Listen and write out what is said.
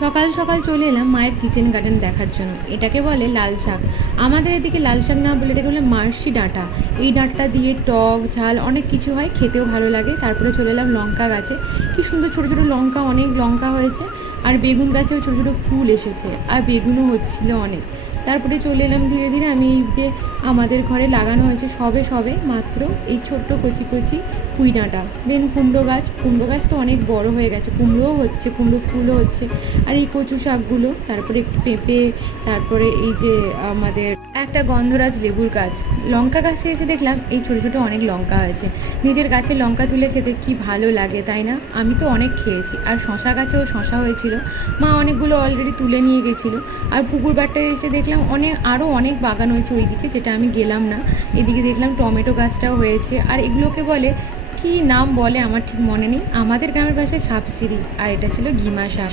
সকাল সকাল চলে এলাম মায়ের কিচেন গার্ডেন দেখার জন্য। এটাকে বলে লাল শাক। আমাদের এদিকে লাল শাক না বলে এটাকে বলে মার্শি ডাঁটা। এই ডাঁটা দিয়ে টক ঝাল অনেক কিছু হয়, খেতেও ভালো লাগে। তারপরে চলে এলাম লঙ্কা গাছে। কি সুন্দর ছোটো ছোটো লঙ্কা, অনেক লঙ্কা হয়েছে। আর বেগুন গাছেও ছোটো ছোটো ফুল এসেছে, আর বেগুনও হচ্ছিল অনেক। তারপরে চলে এলাম ধীরে ধীরে আমি এই যে আমাদের ঘরে লাগানো হয়েছে সবে সবে মাত্র এই ছোট্ট কচি কচি পুঁই ডাঁটা। দেন কুমড়ো গাছ তো অনেক বড় হয়ে গেছে, কুমড়োও হচ্ছে, কুমড়ো ফুলও হচ্ছে। আর এই কচু শাকগুলো, তারপরে পেঁপে, তারপরে এই যে আমাদের একটা গন্ধরাজ লেবুর গাছ। লঙ্কা গাছে এসে দেখলাম এই ছোটো ছোটো অনেক লঙ্কা হয়েছে। নিজের গাছে লঙ্কা তুলে খেতে কি ভালো লাগে, তাই না? আমি তো অনেক খেয়েছি। আর শশা গাছেও শশা হয়েছিল, মা অনেকগুলো অলরেডি তুলে নিয়ে গেছিলো। আর পুকুর বাটটায় এসে দেখলাম আরও অনেক বাগান হয়েছে ওইদিকে, যেটা আমি গেলাম না। এদিকে দেখলাম টমেটো গাছটাও হয়েছে। আর এগুলোকে বলে কি নাম বলে আমার ঠিক মনে নেই, আমাদের গ্রামের ভাষায় সাপসিড়ি, আর এটা ছিল গিমা শাক।